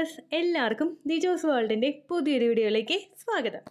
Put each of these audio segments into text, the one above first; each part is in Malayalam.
വ്യൂവേഴ്സ്, എല്ലാവർക്കും ദിജോസ് വേൾഡിന്റെ പുതിയൊരു വീഡിയോയിലേക്ക് സ്വാഗതം.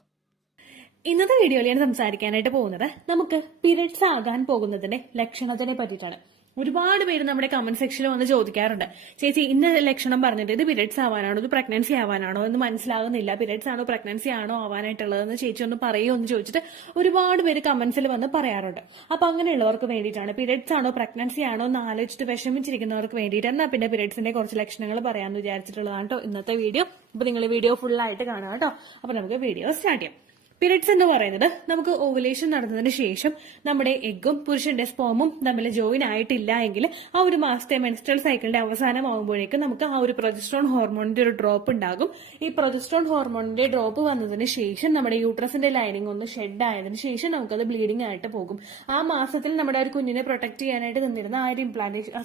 ഇന്നത്തെ വീഡിയോയിൽ ഞാൻ സംസാരിക്കാനായിട്ട് പോകുന്നത് നമുക്ക് പീരിയഡ്സ് ആകാൻ പോകുന്നതിന്റെ ലക്ഷണത്തിനെ പറ്റിയിട്ടാണ്. ഒരുപാട് പേര് നമ്മുടെ കമന്റ് സെക്ഷനിൽ വന്ന് ചോദിക്കാറുണ്ട്, ചേച്ചി ഇന്ന ലക്ഷണം പറഞ്ഞിട്ട് ഇത് പീരിയഡ്സ് ആവാനാണോ, ഇത് പ്രഗ്നൻസി ആവാനാണോ എന്ന് മനസ്സിലാകുന്നില്ല, പീരിയഡ്സ് ആണോ പ്രഗ്നൻസി ആണോ ആവാനായിട്ടുള്ളതെന്ന് ചേച്ചി ഒന്ന് പറയുമോ എന്ന് ചോദിച്ചിട്ട് ഒരുപാട് പേര് കമന്റ്സിൽ വന്ന് പറയാറുണ്ട്. അപ്പൊ അങ്ങനെയുള്ളവർക്ക് വേണ്ടിയിട്ടാണ്, പീരിയഡ്സ് ആണോ പ്രഗ്നൻസി ആണോ എന്ന് ആലോചിച്ചിട്ട് വിഷമിച്ചിരിക്കുന്നവർക്ക് വേണ്ടിയിട്ട് എന്നാ പിന്നെ പീരിയഡ്സിന്റെ കുറച്ച് ലക്ഷണങ്ങൾ പറയാമെന്ന് വിചാരിച്ചിട്ടുള്ളതാണ് കേട്ടോ ഇന്നത്തെ വീഡിയോ. അപ്പൊ നിങ്ങൾ വീഡിയോ ഫുൾ ആയിട്ട് കാണാം കേട്ടോ. അപ്പൊ നമുക്ക് വീഡിയോ സ്റ്റാർട്ട് ചെയ്യാം. പീരിയഡ്സ് എന്ന് പറയുന്നത് നമുക്ക് ഓവുലേഷൻ നടന്നതിന് ശേഷം നമ്മുടെ എഗ്ഗും പുരുഷന്റെ സ്പോമും തമ്മിൽ ജോയിൻ ആയിട്ടില്ല എങ്കിൽ ആ ഒരു മാസത്തെ മെൻസ്ട്രൽ സൈക്കിളിന്റെ അവസാനമാകുമ്പോഴേക്കും നമുക്ക് ആ ഒരു പ്രൊജസ്ട്രോൺ ഹോർമോണിന്റെ ഒരു ഡ്രോപ്പ് ഉണ്ടാകും. ഈ പ്രൊജസ്ട്രോൺ ഹോർമോണിന്റെ ഡ്രോപ്പ് വന്നതിന് ശേഷം നമ്മുടെ യൂട്രസിന്റെ ലൈനിങ് ഒന്ന് ഷെഡ് ആയതിനു ശേഷം നമുക്കത് ബ്ലീഡിംഗ് ആയിട്ട് പോകും. ആ മാസത്തിൽ നമ്മുടെ ഒരു കുഞ്ഞിനെ പ്രൊട്ടക്ട് ചെയ്യാനായിട്ട് നിന്നിരുന്ന ആ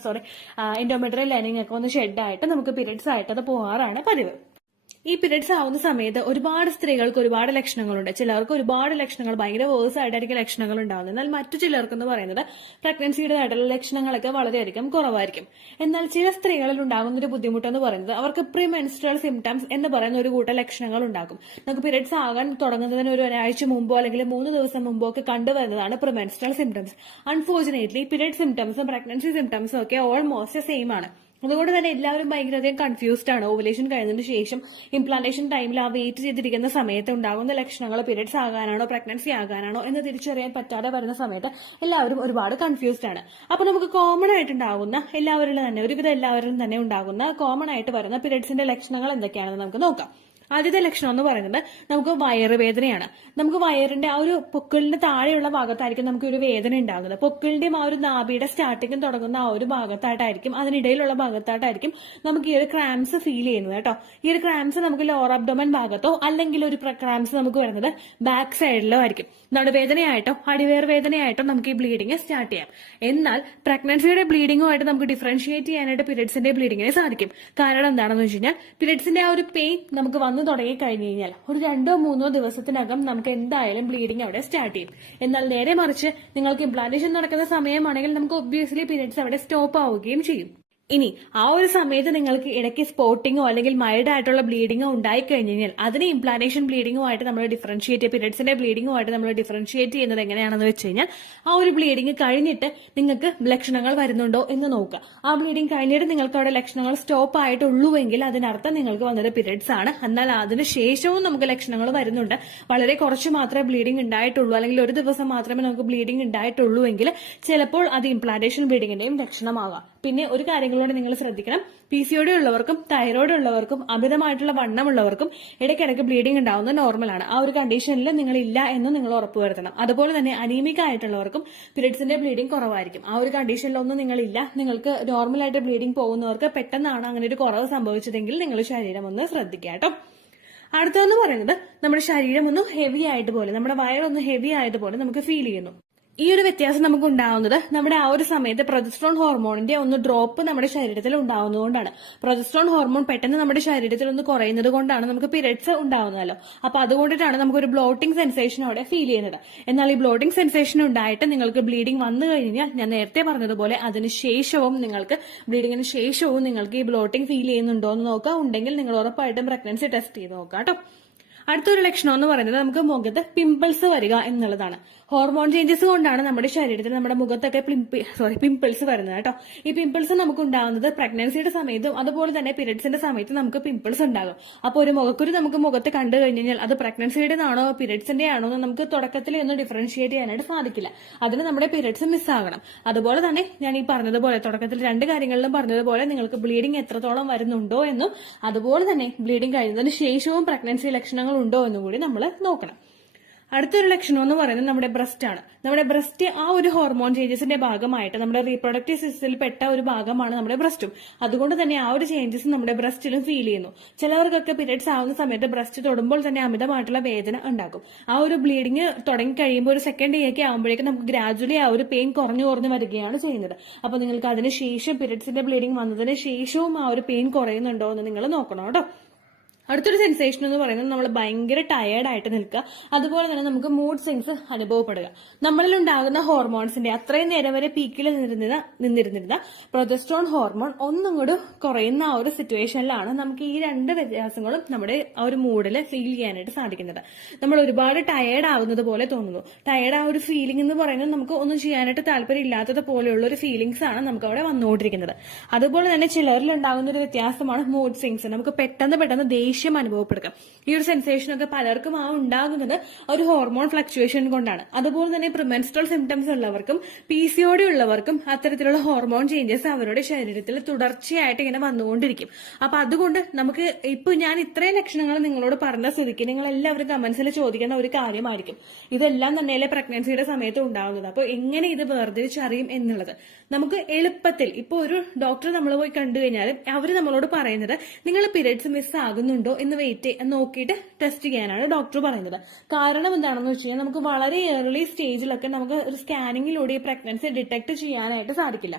ഒരു എൻഡോമെട്രിയൽ ലൈനിങ് ഒക്കെ ഒന്ന് ഷെഡ് ആയിട്ട് നമുക്ക് പീരിയഡ്സ് ആയിട്ട് അത് പോകാറാണ് പതിവ്. ഈ പീരിയഡ്സ് ആവുന്ന സമയത്ത് ഒരുപാട് സ്ത്രീകൾക്ക് ഒരുപാട് ലക്ഷണങ്ങളുണ്ട്. ചിലർക്ക് ഒരുപാട് ലക്ഷണങ്ങൾ ഭയങ്കര വേഴ്സ് ആയിട്ടായിരിക്കും ലക്ഷണങ്ങൾ ഉണ്ടാവുന്നത്. എന്നാൽ മറ്റു ചിലർക്ക് എന്ന് പറയുന്നത് പ്രഗ്നൻസിയുടേതായിട്ടുള്ള ലക്ഷണങ്ങളൊക്കെ വളരെയധികം കുറവായിരിക്കും. എന്നാൽ ചില സ്ത്രീകളിൽ ഉണ്ടാകുന്ന ഒരു ബുദ്ധിമുട്ടെന്ന് പറയുന്നത് അവർക്ക് പ്രീ മെൻസ്ട്രൽ സിംറ്റംസ് എന്ന് പറയുന്ന ഒരു കൂട്ടം ലക്ഷണങ്ങൾ ഉണ്ടാകും. നമുക്ക് പീരിയഡ്സ് ആകാൻ തുടങ്ങുന്നതിന് ഒരാഴ്ച മുമ്പോ അല്ലെങ്കിൽ 3 ദിവസം മുമ്പോ ഒക്കെ കണ്ടുവരുന്നതാണ് pre menstrual symptoms. Unfortunately period സിംറ്റംസും പ്രഗ്നൻസി സിംറ്റംസും ഒക്കെ ഓൾമോസ്റ്റ് സെയിം ആണ്. അതുകൊണ്ട് തന്നെ എല്ലാവരും ഭയങ്കരധികം കൺഫ്യൂസ്ഡ് ആണ്. ഓവുലേഷൻ കഴിഞ്ഞതിന് ശേഷം ഇംപ്ലാന്റേഷൻ ടൈമിൽ ആ വെയിറ്റ് ചെയ്തിരിക്കുന്ന സമയത്ത് ഉണ്ടാകുന്ന ലക്ഷണങ്ങൾ പീരിയഡ്സ് ആകാനാണോ പ്രഗ്നൻസി ആകാനാണോ എന്ന് തിരിച്ചറിയാൻ പറ്റാതെ വരുന്ന സമയത്ത് എല്ലാവരും ഒരുപാട് കൺഫ്യൂസ്ഡ് ആണ്. അപ്പൊ നമുക്ക് കോമൺ ആയിട്ടുണ്ടാകുന്ന എല്ലാവരിലും തന്നെ ഒരുവിധം എല്ലാവരിലും തന്നെ ഉണ്ടാകുന്ന കോമൺ ആയിട്ട് വരുന്ന പീരിയഡ്സിന്റെ ലക്ഷണങ്ങൾ എന്തൊക്കെയാണെന്ന് നമുക്ക് നോക്കാം. ആദ്യത്തെ ലക്ഷണം എന്ന് പറയുന്നത് നമുക്ക് വയറുവേദനയാണ്. നമുക്ക് വയറിന്റെ ആ ഒരു പൊക്കിളിന്റെ താഴെയുള്ള ഭാഗത്തായിരിക്കും നമുക്ക് ഒരു വേദന ഉണ്ടാകുന്നത്. പൊക്കിളിന്റെയും ആ ഒരു നാഭിയുടെ സ്റ്റാർട്ടിങ് തുടങ്ങുന്ന ആ ഒരു ഭാഗത്തായിട്ടായിരിക്കും, അതിനിടയിലുള്ള ഭാഗത്തായിട്ടായിരിക്കും നമുക്ക് ഈ ഒരു ക്രാംസ് ഫീൽ ചെയ്യുന്നത് കേട്ടോ. ഈ ഒരു ക്രാംസ് നമുക്ക് ലോവർ അബ്ഡോമൻ ഭാഗത്തോ അല്ലെങ്കിൽ ഒരു ക്രാംസ് നമുക്ക് വരുന്നത് ബാക്ക് സൈഡിലോ ആയിരിക്കും. നടുവേദനയായിട്ടോ അടിവേർ വേദനയായിട്ടോ നമുക്ക് ഈ ബ്ലീഡിങ് സ്റ്റാർട്ട് ചെയ്യാം. എന്നാൽ പ്രഗ്നൻസിയുടെ ബ്ലീഡിങ്ങുമായിട്ട് നമുക്ക് ഡിഫറൻഷിയേറ്റ് ചെയ്യാനായിട്ട് പീരിയഡ്സിന്റെ ബ്ലീഡിങ്ങിനെ സാധിക്കും. കാരണം എന്താണെന്ന് വെച്ച് കഴിഞ്ഞാൽ പീരിയഡ്സിന്റെ ആ ഒരു പെയിൻ നമുക്ക് വന്നു തുടങ്ങി കഴിഞ്ഞു കഴിഞ്ഞാൽ ഒരു 2-3 ദിവസത്തിനകം നമുക്ക് എന്തായാലും ബ്ലീഡിംഗ് അവിടെ സ്റ്റാർട്ട് ചെയ്യും. എന്നാൽ നേരെ മറിച്ച് നിങ്ങൾക്ക് ഇംപ്ലാന്റേഷൻ നടക്കുന്ന സമയമാണെങ്കിൽ നമുക്ക് ഒബ്വിയസ്ലി പീരിയഡ്സ് അവിടെ സ്റ്റോപ്പ് ആവുകയും ചെയ്യും. ഇനി ആ ഒരു സമയത്ത് നിങ്ങൾക്ക് ഇടയ്ക്ക് സ്പോട്ടിങ്ങോ അല്ലെങ്കിൽ മൈൽഡ് ആയിട്ടുള്ള ബ്ലീഡിങ്ങോ ഉണ്ടായി കഴിഞ്ഞു കഴിഞ്ഞാൽ അതിനെ ഇംപ്ലാന്റേഷൻ ബ്ലീഡിങ്ങുമായിട്ട് നമ്മൾ ഡിഫറൻഷിയേറ്റ് പീരിയഡ്സിന്റെ ബ്ലീഡിങ്ങുമായിട്ട് നമ്മൾ ഡിഫറൻഷിയേറ്റ് ചെയ്യുന്നത് എങ്ങനെയാണെന്ന് വെച്ച് കഴിഞ്ഞാൽ ആ ഒരു ബ്ലീഡിങ് കഴിഞ്ഞിട്ട് നിങ്ങൾക്ക് ലക്ഷണങ്ങൾ വരുന്നുണ്ടോ എന്ന് നോക്കുക. ആ ബ്ലീഡിങ് കഴിഞ്ഞിട്ട് നിങ്ങൾക്ക് അവിടെ ലക്ഷണങ്ങൾ സ്റ്റോപ്പ് ആയിട്ടുള്ളൂവെങ്കിൽ അതിനർത്ഥം നിങ്ങൾക്ക് വന്നത് പീരിയഡ്സ് ആണ്. എന്നാൽ അതിന് ശേഷവും നമുക്ക് ലക്ഷണങ്ങൾ വരുന്നുണ്ട്, വളരെ കുറച്ച് മാത്രമേ ബ്ലീഡിങ് ഉണ്ടായിട്ടുള്ളൂ അല്ലെങ്കിൽ ഒരു ദിവസം മാത്രമേ നമുക്ക് ബ്ലീഡിങ് ഉണ്ടായിട്ടുള്ളൂ എങ്കിൽ ചിലപ്പോൾ അത് ഇംപ്ലാന്റേഷൻ ബ്ലീഡിങ്ങിന്റെയും ലക്ഷണമാകാം. പിന്നെ ഒരു കാര്യങ്ങളോട് നിങ്ങൾ ശ്രദ്ധിക്കണം, PCOD ഉള്ളവർക്കും തൈറോയ്ഡ് ഉള്ളവർക്കും അമിതമായിട്ടുള്ള വണ്ണമുള്ളവർക്കും ഇടയ്ക്കിടയ്ക്ക് ബ്ലീഡിംഗ് ഉണ്ടാവുന്നത് നോർമലാണ്. ആ ഒരു കണ്ടീഷനിൽ നിങ്ങൾ ഇല്ല എന്ന് നിങ്ങൾ ഉറപ്പുവരുത്തണം. അതുപോലെ തന്നെ അനീമിക് ആയിട്ടുള്ളവർക്കും പീരിയഡ്സിന്റെ ബ്ലീഡിംഗ് കുറവായിരിക്കും. ആ ഒരു കണ്ടീഷനിലൊന്നും നിങ്ങളില്ല, നിങ്ങൾക്ക് നോർമലായിട്ട് ബ്ലീഡിംഗ് പോകുന്നവർക്ക് പെട്ടെന്നാണ് അങ്ങനെ ഒരു കുറവ് സംഭവിച്ചതെങ്കിൽ നിങ്ങൾ ശരീരം ഒന്ന് ശ്രദ്ധിക്കുക കേട്ടോ. അടുത്തതെന്ന് പറയുന്നത് നമ്മുടെ ശരീരം ഒന്ന് ഹെവി ആയിട്ട് പോലെ, നമ്മുടെ വയറൊന്ന് ഹെവി ആയതുപോലെ നമുക്ക് ഫീൽ ചെയ്യുന്നു. ഈ ഒരു വ്യത്യാസം നമുക്ക് ഉണ്ടാവുന്നത് നമ്മുടെ ആ ഒരു സമയത്ത് പ്രൊജസ്ട്രോൺ ഹോർമോണിന്റെ ഒന്ന് ഡ്രോപ്പ് നമ്മുടെ ശരീരത്തിൽ ഉണ്ടാവുന്നതുകൊണ്ടാണ്. പ്രൊജസ്ട്രോൺ ഹോർമോൺ പെട്ടെന്ന് നമ്മുടെ ശരീരത്തിൽ ഒന്ന് കുറയുന്നത് കൊണ്ടാണ് നമുക്ക് പീരിയഡ്സ് ഉണ്ടാവുന്നതല്ലോ. അപ്പൊ അതുകൊണ്ടിട്ടാണ് നമുക്കൊരു ബ്ലോട്ടിംഗ് സെൻസേഷൻ അവിടെ ഫീൽ ചെയ്യുന്നത്. എന്നാൽ ഈ ബ്ലോട്ടിംഗ് സെൻസേഷൻ ഉണ്ടായിട്ട് നിങ്ങൾക്ക് ബ്ലീഡിംഗ് വന്നു കഴിഞ്ഞാൽ ഞാൻ നേരത്തെ പറഞ്ഞതുപോലെ അതിനുശേഷവും നിങ്ങൾക്ക് ബ്ലീഡിങ്ങിന് ശേഷവും നിങ്ങൾക്ക് ഈ ബ്ലോട്ടിംഗ് ഫീൽ ചെയ്യുന്നുണ്ടോ എന്ന് നോക്കുക. ഉണ്ടെങ്കിൽ നിങ്ങൾ ഉറപ്പായിട്ടും പ്രഗ്നൻസി ടെസ്റ്റ് ചെയ്ത് നോക്കാം കേട്ടോ. അടുത്തൊരു ലക്ഷണം എന്ന് പറയുന്നത് നമുക്ക് മുഖത്ത് പിമ്പിൾസ് വരിക എന്നുള്ളതാണ്. ഹോർമോൺ ചേഞ്ചസ് കൊണ്ടാണ് നമ്മുടെ ശരീരത്തിൽ നമ്മുടെ മുഖത്തൊക്കെ പിമ്പിൾസ് വരുന്നത് കേട്ടോ. ഈ പിമ്പിൾസ് നമുക്ക് ഉണ്ടാകുന്നത് പ്രഗ്നൻസിയുടെ സമയത്തും അതുപോലെ തന്നെ പീരിയഡ്സിന്റെ സമയത്ത് നമുക്ക് പിമ്പിൾസ് ഉണ്ടാകും. അപ്പോൾ ഒരു മുഖക്കുരു നമുക്ക് മുഖത്ത് കണ്ടു കഴിഞ്ഞാൽ അത് പ്രഗ്നൻസിയുടേതാണോ പീരിയഡ്സിന്റെ ആണോ എന്ന് നമുക്ക് തുടക്കത്തിൽ ഒന്നും ഡിഫറൻഷിയേറ്റ് ചെയ്യാനായിട്ട് സാധിക്കില്ല. അതിന് നമ്മുടെ പീരിയഡ്സ് മിസ്സാകണം. അതുപോലെ തന്നെ ഞാൻ ഈ പറഞ്ഞതുപോലെ തുടക്കത്തിൽ 2 കാര്യങ്ങളിലും പറഞ്ഞതുപോലെ നിങ്ങൾക്ക് ബ്ലീഡിംഗ് എത്രത്തോളം വരുന്നുണ്ടോ എന്നും അതുപോലെ തന്നെ ബ്ലീഡിംഗ് കഴിയുന്നതിന് ശേഷവും പ്രഗ്നൻസി ലക്ഷണങ്ങൾ ഉണ്ടോ എന്നും കൂടി നമ്മൾ നോക്കണം. അടുത്തൊരു ലക്ഷണം എന്ന് പറയുന്നത് നമ്മുടെ ബ്രസ്റ്റ് ആണ്. നമ്മുടെ ബ്രസ്റ്റ് ആ ഒരു ഹോർമോൺ ചേഞ്ചസിന്റെ ഭാഗമായിട്ട് നമ്മുടെ റീപ്രൊഡക്റ്റീവ് സിസ്റ്റത്തിൽ പെട്ട ഒരു ഭാഗമാണ് നമ്മുടെ ബ്രസ്റ്റും. അതുകൊണ്ട് തന്നെ ആ ഒരു ചേഞ്ചസ് നമ്മുടെ ബ്രസ്റ്റിലും ഫീൽ ചെയ്യുന്നു. ചിലവർക്കൊക്കെ പീരിയഡ്സ് ആവുന്ന സമയത്ത് ബ്രസ്റ്റ് തൊടുമ്പോൾ തന്നെ അമിതമായിട്ടുള്ള വേദന ഉണ്ടാകും. ആ ഒരു ബ്ലീഡിങ് തുടങ്ങി കഴിയുമ്പോൾ ഒരു സെക്കൻഡ് ഡേ ഒക്കെ ആകുമ്പോഴേക്കും നമുക്ക് ഗ്രാജുവലി ആ ഒരു പെയിൻ കുറഞ്ഞു വരികയാണ് ചെയ്യുന്നത്. അപ്പൊ നിങ്ങൾക്ക് അതിന് ശേഷം പീരിയഡ്സിന്റെ ബ്ലീഡിങ് വന്നതിന് ശേഷവും ആ ഒരു പെയിൻ കുറയുന്നുണ്ടോ എന്ന് നിങ്ങൾ നോക്കണം കേട്ടോ. അടുത്തൊരു സെൻസേഷൻ എന്ന് പറയുന്നത് നമ്മൾ ഭയങ്കര ടയേർഡായിട്ട് നിൽക്കുക, അതുപോലെ തന്നെ നമുക്ക് മൂഡ് സ്വിങ്സ് അനുഭവപ്പെടുക. നമ്മളിൽ ഉണ്ടാകുന്ന ഹോർമോൺസിന്റെ അത്രയും നേരം വരെ പീക്കിൽ നിന്നിരുന്നിരുന്ന പ്രൊജസ്ട്രോൺ ഹോർമോൺ ഒന്നും കൂടി കുറയുന്ന ആ ഒരു സിറ്റുവേഷനിലാണ് നമുക്ക് ഈ രണ്ട് വ്യത്യാസങ്ങളും നമ്മുടെ ആ ഒരു മൂഡിൽ ഫീൽ ചെയ്യാനായിട്ട് സാധിക്കുന്നത്. നമ്മൾ ഒരുപാട് ടയേർഡ് ആവുന്നത് പോലെ തോന്നുന്നു. ടയേർഡ് ആ ഒരു ഫീലിംഗ് എന്ന് പറയുന്നത് നമുക്ക് ഒന്നും ചെയ്യാനായിട്ട് താല്പര്യം ഇല്ലാത്തത് പോലെയുള്ള ഒരു ഫീലിംഗ്സ് ആണ് നമുക്ക് അവിടെ വന്നുകൊണ്ടിരിക്കുന്നത്. അതുപോലെ തന്നെ ചിലരിൽ ഉണ്ടാകുന്ന ഒരു വ്യത്യാസമാണ് മൂഡ് സ്വിങ്സ്. നമുക്ക് പെട്ടെന്ന് ദേഷ്യം അനുഭവപ്പെടുക. ഈ ഒരു സെൻസേഷൻ ഒക്കെ പലർക്കും ഉണ്ടാകുന്നത് ഒരു ഹോർമോൺ ഫ്ലക്ച്വേഷൻ കൊണ്ടാണ്. അതുപോലെ തന്നെ പ്രിമെൻസ്ട്രൽ സിംറ്റംസ് ഉള്ളവർക്കും PCOD ഉള്ളവർക്കും അത്തരത്തിലുള്ള ഹോർമോൺ ചേഞ്ചസ് അവരുടെ ശരീരത്തിൽ തുടർച്ചയായിട്ട് ഇങ്ങനെ വന്നുകൊണ്ടിരിക്കും. അപ്പൊ അതുകൊണ്ട് നമുക്ക് ഇപ്പൊ ഞാൻ ഇത്രയും ലക്ഷണങ്ങൾ നിങ്ങളോട് പറഞ്ഞ സ്ഥിതിക്ക് നിങ്ങൾ എല്ലാവരും കമന്റ്സിൽ ചോദിക്കേണ്ട ഒരു കാര്യമായിരിക്കും, ഇതെല്ലാം തന്നെയല്ലേ പ്രഗ്നൻസിയുടെ സമയത്ത് ഉണ്ടാകുന്നത്, അപ്പൊ എങ്ങനെ ഇത് വേർതിരിച്ചറിയും എന്നുള്ളത്. നമുക്ക് എളുപ്പത്തിൽ ഇപ്പൊ ഒരു ഡോക്ടർ നമ്മൾ പോയി കണ്ടു കഴിഞ്ഞാൽ അവർ നമ്മളോട് പറയുന്നത് നിങ്ങൾ പീരിയഡ്സ് മിസ് ആകുന്നുണ്ടോ എന്ന് നോക്കിയിട്ട് ടെസ്റ്റ് ചെയ്യാനാണ് ഡോക്ടർ പറയുന്നത്. കാരണം എന്താണെന്ന് വെച്ച് കഴിഞ്ഞാൽ നമുക്ക് വളരെ ഏർലി സ്റ്റേജിലൊക്കെ നമുക്ക് ഒരു സ്കാനിങ്ങിലൂടെ ഈ പ്രഗ്നൻസി ഡിറ്റക്ട് ചെയ്യാനായിട്ട് സാധിക്കില്ല.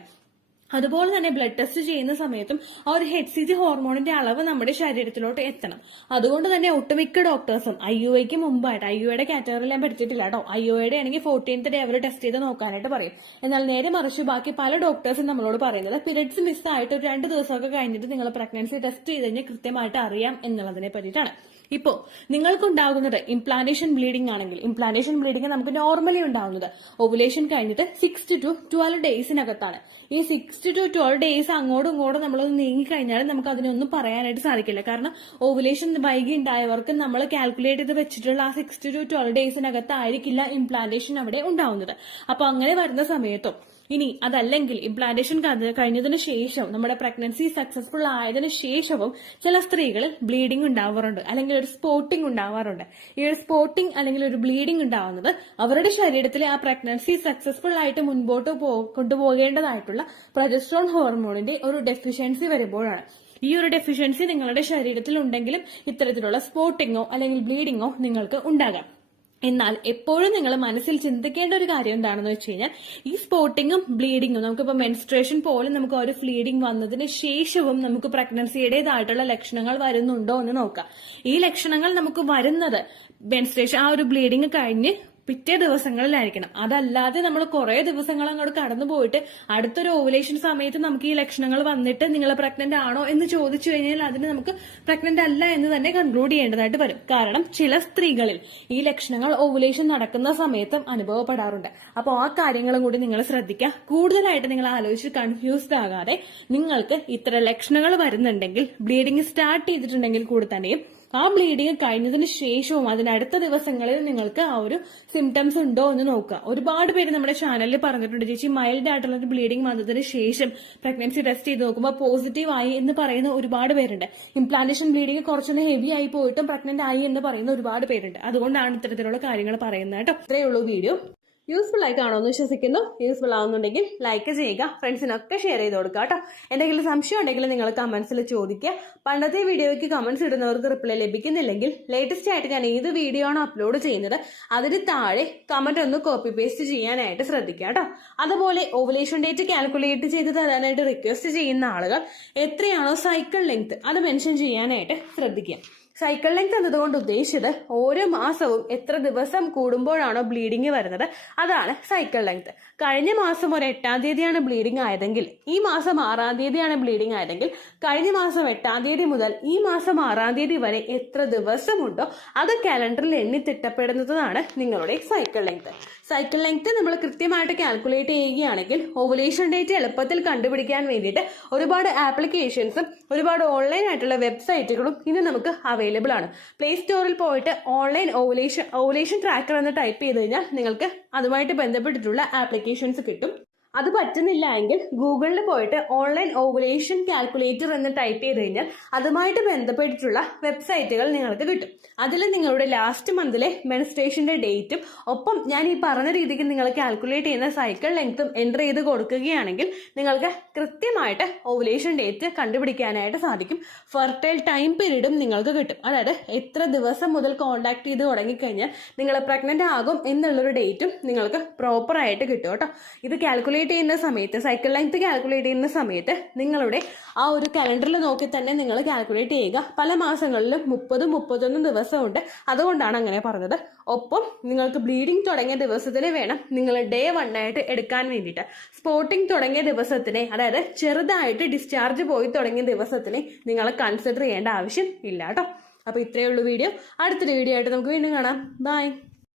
അതുപോലെ തന്നെ ബ്ലഡ് ടെസ്റ്റ് ചെയ്യുന്ന സമയത്തും ആ ഒരു HCG ഹോർമോണിന്റെ അളവ് നമ്മുടെ ശരീരത്തിലോട്ട് എത്തണം. അതുകൊണ്ട് തന്നെ ഒട്ടുമിക്ക ഡോക്ടേഴ്സും IUIക്ക് മുമ്പായിട്ട്, IUIയുടെ കാറ്റഗറിയിൽ ഞാൻ പഠിച്ചിട്ടില്ല കേട്ടോ, IUIയുടെ ആണെങ്കിൽ 14th ഡേ അവർ ടെസ്റ്റ് ചെയ്ത് നോക്കാനായിട്ട് പറയും. എന്നാൽ നേരെ മറിച്ച് ബാക്കി പല ഡോക്ടേഴ്സും നമ്മളോട് പറയുന്നത് പീരിയഡ്സ് മിസ്സായിട്ട് ഒരു 2 ദിവസമൊക്കെ കഴിഞ്ഞിട്ട് നിങ്ങൾ പ്രഗ്നൻസി ടെസ്റ്റ് ചെയ്ത് കഴിഞ്ഞാൽ കൃത്യമായിട്ട് അറിയാം എന്നുള്ളതിനെ പറ്റിയിട്ടാണ്. ഇപ്പോ നിങ്ങൾക്കുണ്ടാകുന്നത് ഇംപ്ലാന്റേഷൻ ബ്ലീഡിംഗ് ആണെങ്കിൽ, ഇംപ്ലാന്റേഷൻ ബ്ലീഡിംഗ് നമുക്ക് നോർമലി ഉണ്ടാകുന്നത് ഓവുലേഷൻ കഴിഞ്ഞിട്ട് 6 to 12 ഡേയ്സിനകത്താണ്. ഈ 6 to 12 ഡേയ്സ് അങ്ങോട്ടും ഇങ്ങോട്ടും നമ്മളൊന്ന് നീങ്ങിക്കഴിഞ്ഞാൽ നമുക്ക് അതിനൊന്നും പറയാനായിട്ട് സാധിക്കില്ല. കാരണം ഓവുലേഷൻ വൈകി ഉണ്ടായവർക്ക് നമ്മൾ കാൽക്കുലേറ്റ് ചെയ്ത് വെച്ചിട്ടുള്ള ആ 6 to 12 ഡേയ്സിനകത്തായിരിക്കില്ല ഇംപ്ലാന്റേഷൻ അവിടെ ഉണ്ടാവുന്നത്. അപ്പൊ അങ്ങനെ വരുന്ന സമയത്തും ഇനി അതല്ലെങ്കിൽ ഇംപ്ലാന്റേഷൻ കഴിഞ്ഞതിന് ശേഷം നമ്മുടെ പ്രഗ്നൻസി സക്സസ്ഫുൾ ആയതിനു ശേഷവും ചില സ്ത്രീകളിൽ ബ്ലീഡിംഗ് ഉണ്ടാവാറുണ്ട്, അല്ലെങ്കിൽ ഒരു സ്പോട്ടിംഗ് ഉണ്ടാവാറുണ്ട്. ഈ ഒരു സ്പോട്ടിംഗ് അല്ലെങ്കിൽ ഒരു ബ്ലീഡിംഗ് ഉണ്ടാവുന്നത് അവരുടെ ശരീരത്തിലെ ആ പ്രഗ്നൻസി സക്സസ്ഫുൾ ആയിട്ട് മുൻപോട്ട് കൊണ്ടുപോകേണ്ടതായിട്ടുള്ള പ്രൊജസ്ട്രോൺ ഹോർമോണിന്റെ ഒരു ഡെഫിഷ്യൻസി വരുമ്പോഴാണ്. ഈ ഒരു ഡെഫിഷ്യൻസി നിങ്ങളുടെ ശരീരത്തിൽ ഉണ്ടെങ്കിലും ഇത്തരത്തിലുള്ള സ്പോട്ടിങ്ങോ അല്ലെങ്കിൽ ബ്ലീഡിങ്ങോ നിങ്ങൾക്ക് ഉണ്ടാകാം. എന്നാൽ എപ്പോഴും നിങ്ങൾ മനസ്സിൽ ചിന്തിക്കേണ്ട ഒരു കാര്യം എന്താണെന്ന് വെച്ച് കഴിഞ്ഞാൽ ഈ സ്പോട്ടിങ്ങും ബ്ലീഡിങ്ങും നമുക്കിപ്പോൾ മെൻസ്ട്രേഷൻ പോലെ നമുക്ക് ഒരു ബ്ലീഡിംഗ് വന്നതിന് ശേഷവും നമുക്ക് പ്രഗ്നൻസിയുടേതായിട്ടുള്ള ലക്ഷണങ്ങൾ വരുന്നുണ്ടോ എന്ന് നോക്കാം. ഈ ലക്ഷണങ്ങൾ നമുക്ക് വരുന്നത് മെൻസ്ട്രേഷൻ ആ ഒരു ബ്ലീഡിംഗ് കഴിഞ്ഞ് പിറ്റേ ദിവസങ്ങളിലായിരിക്കണം. അതല്ലാതെ നമ്മൾ കുറെ ദിവസങ്ങൾ അങ്ങോട്ട് കടന്നു പോയിട്ട് അടുത്തൊരു ഓവുലേഷൻ സമയത്ത് നമുക്ക് ഈ ലക്ഷണങ്ങൾ വന്നിട്ട് നിങ്ങൾ പ്രഗ്നന്റ് ആണോ എന്ന് ചോദിച്ചു കഴിഞ്ഞാൽ അതിന് നമുക്ക് പ്രഗ്നന്റ് അല്ല എന്ന് തന്നെ കൺക്ലൂഡ് ചെയ്യേണ്ടതായിട്ട് വരും. കാരണം ചില സ്ത്രീകളിൽ ഈ ലക്ഷണങ്ങൾ ഓവുലേഷൻ നടക്കുന്ന സമയത്തും അനുഭവപ്പെടാറുണ്ട്. അപ്പോൾ ആ കാര്യങ്ങളും കൂടി നിങ്ങൾ ശ്രദ്ധിക്കുക. കൂടുതലായിട്ട് നിങ്ങൾ ആലോചിച്ച് കൺഫ്യൂസ്ഡ് ആകാതെ നിങ്ങൾക്ക് ഇത്ര ലക്ഷണങ്ങൾ വരുന്നുണ്ടെങ്കിൽ, ബ്ലീഡിംഗ് സ്റ്റാർട്ട് ചെയ്തിട്ടുണ്ടെങ്കിൽ കൂടി തന്നെയും ആ ബ്ലീഡിംഗ് കഴിഞ്ഞതിന് ശേഷവും അതിനടുത്ത ദിവസങ്ങളിൽ നിങ്ങൾക്ക് ആ ഒരു സിംറ്റംസ് ഉണ്ടോ എന്ന് നോക്കുക. ഒരുപാട് പേര് നമ്മുടെ ചാനലിൽ പറഞ്ഞിട്ടുണ്ട്, ചേച്ചി മൈൽഡ് ആയിട്ടുള്ള ഒരു ബ്ലീഡിംഗ് വന്നതിന് ശേഷം പ്രഗ്നൻസി ടെസ്റ്റ് ചെയ്ത് നോക്കുമ്പോൾ പോസിറ്റീവ് ആയി എന്ന് പറയുന്ന ഒരുപാട് പേരുണ്ട്. ഇംപ്ലാന്റേഷൻ ബ്ലീഡിംഗ് കുറച്ചൊന്ന് ഹെവി ആയി പോയിട്ടും പ്രഗ്നന്റ് ആയി എന്ന് പറയുന്ന ഒരുപാട് പേരുണ്ട്. അതുകൊണ്ടാണ് ഇത്തരത്തിലുള്ള കാര്യങ്ങൾ പറയുന്നത് കേട്ടോ. ഇത്രയേ ഉള്ളൂ വീഡിയോ. യൂസ്ഫുൾ ആയി കാണുമെന്ന് വിശ്വസിക്കുന്നു. യൂസ്ഫുൾ ആവുന്നുണ്ടെങ്കിൽ ലൈക്ക് ചെയ്യുക, ഫ്രണ്ട്സിനൊക്കെ ഷെയർ ചെയ്ത് കൊടുക്കുക കേട്ടോ. എന്തെങ്കിലും സംശയം ഉണ്ടെങ്കിൽ നിങ്ങൾ കമന്റ്സിൽ ചോദിക്കുക. പണ്ടത്തെ വീഡിയോയ്ക്ക് കമന്റ്സ് ഇടുന്നവർക്ക് റിപ്ലൈ ലഭിക്കുന്നില്ലെങ്കിൽ ലേറ്റസ്റ്റ് ആയിട്ട് ഞാൻ ഏത് വീഡിയോ ആണ് അപ്ലോഡ് ചെയ്യുന്നത് അതിന് താഴെ കമന്റ് ഒന്ന് കോപ്പി പേസ്റ്റ് ചെയ്യാനായിട്ട് ശ്രദ്ധിക്കുക കേട്ടോ. അതുപോലെ ഓവുലേഷൻ ഡേറ്റ് കാൽക്കുലേറ്റ് ചെയ്ത് തരാനായിട്ട് റിക്വസ്റ്റ് ചെയ്യുന്ന ആളുകൾ എത്രയാണോ സൈക്കിൾ ലെങ്ത് അത് മെൻഷൻ ചെയ്യാനായിട്ട് ശ്രദ്ധിക്കുക. സൈക്കിൾ ലെങ്ത് എന്നതുകൊണ്ട് ഉദ്ദേശിച്ചത് ഓരോ മാസവും എത്ര ദിവസം കൂടുമ്പോഴാണോ ബ്ലീഡിംഗ് വരുന്നത് അതാണ് സൈക്കിൾ ലെങ്ത്. കഴിഞ്ഞ മാസം ഒരു 8-ാം തീയതിയാണ് ബ്ലീഡിംഗ് ആയതെങ്കിൽ ഈ മാസം 6-ാം തീയതിയാണ് ബ്ലീഡിംഗ് ആയതെങ്കിൽ കഴിഞ്ഞ മാസം 8-ാം തീയതി മുതൽ ഈ മാസം 6-ാം തീയതി വരെ എത്ര ദിവസമുണ്ടോ അത് കാലണ്ടറിൽ എണ്ണി തിട്ടപ്പെടുന്നതാണ് നിങ്ങളുടെ സൈക്കിൾ ലെങ്ത്. സൈക്കിൾ ലെങ്ത് നമ്മൾ കൃത്യമായിട്ട് കാൽക്കുലേറ്റ് ചെയ്യുകയാണെങ്കിൽ ഓവുലേഷൻ ഡേറ്റ് എളുപ്പത്തിൽ കണ്ടുപിടിക്കാൻ വേണ്ടിയിട്ട് ഒരുപാട് ആപ്ലിക്കേഷൻസും ഒരുപാട് ഓൺലൈൻ ആയിട്ടുള്ള വെബ്സൈറ്റുകളും ഇന്ന് നമുക്ക് അവൈലബിൾ ആണ്. പ്ലേ സ്റ്റോറിൽ പോയിട്ട് ഓൺലൈൻ ഓവുലേഷൻ ട്രാക്കർ എന്ന് ടൈപ്പ് ചെയ്ത് കഴിഞ്ഞാൽ നിങ്ങൾക്ക് അതുമായിട്ട് ബന്ധപ്പെട്ടിട്ടുള്ള ആപ്ലിക്കേഷൻസ് കിട്ടും. അത് പറ്റുന്നില്ല എങ്കിൽ ഗൂഗിളിൽ പോയിട്ട് ഓൺലൈൻ ഓവുലേഷൻ കാൽക്കുലേറ്റർ എന്ന് ടൈപ്പ് ചെയ്ത് കഴിഞ്ഞാൽ അതുമായിട്ട് ബന്ധപ്പെട്ടിട്ടുള്ള വെബ്സൈറ്റുകൾ നിങ്ങൾക്ക് കിട്ടും. അതിൽ നിങ്ങളുടെ ലാസ്റ്റ് മന്തിലെ മെൻസ്ട്രേഷന്റെ ഡേറ്റും ഒപ്പം ഞാൻ ഈ പറഞ്ഞ രീതിക്ക് നിങ്ങൾ കാൽക്കുലേറ്റ് ചെയ്യുന്ന സൈക്കിൾ ലെങ്ത്തും എൻ്റർ ചെയ്ത് കൊടുക്കുകയാണെങ്കിൽ നിങ്ങൾക്ക് കൃത്യമായിട്ട് ഓവുലേഷൻ ഡേറ്റ് കണ്ടുപിടിക്കാനായിട്ട് സാധിക്കും. ഫെർട്ടൈൽ ടൈം പീരീഡും നിങ്ങൾക്ക് കിട്ടും. അതായത് എത്ര ദിവസം മുതൽ കോണ്ടാക്ട് ചെയ്ത് തുടങ്ങിക്കഴിഞ്ഞാൽ നിങ്ങൾ പ്രഗ്നന്റ് ആകും എന്നുള്ളൊരു ഡേറ്റും നിങ്ങൾക്ക് പ്രോപ്പറായിട്ട് കിട്ടും കേട്ടോ. ഇത് കാൽക്കുലേറ്റ് കാൽക്കുലേറ്റ് ചെയ്യുന്ന സമയത്ത്, സൈക്കിൾ ലെങ്ത് കാൽക്കുലേറ്റ് ചെയ്യുന്ന സമയത്ത് നിങ്ങളുടെ ആ ഒരു കലണ്ടറിൽ നോക്കി തന്നെ നിങ്ങൾ കാൽക്കുലേറ്റ് ചെയ്യുക. പല മാസങ്ങളിലും 30-31 ദിവസമുണ്ട്, അതുകൊണ്ടാണ് അങ്ങനെ പറഞ്ഞത്. ഒപ്പം നിങ്ങൾക്ക് ബ്ലീഡിങ് തുടങ്ങിയ ദിവസത്തിന് വേണം നിങ്ങൾ ഡേ 1 ആയിട്ട് എടുക്കാൻ വേണ്ടിയിട്ട്. സ്പോട്ടിങ് തുടങ്ങിയ ദിവസത്തിനെ, അതായത് ചെറുതായിട്ട് ഡിസ്ചാർജ് പോയി തുടങ്ങിയ ദിവസത്തിനെ നിങ്ങൾ കൺസിഡർ ചെയ്യേണ്ട ആവശ്യം ഇല്ല കേട്ടോ. അപ്പോൾ ഇത്രയേ ഉള്ളൂ വീഡിയോ. അടുത്തൊരു വീഡിയോ ആയിട്ട് നമുക്ക് വീണ്ടും കാണാം. ബൈ.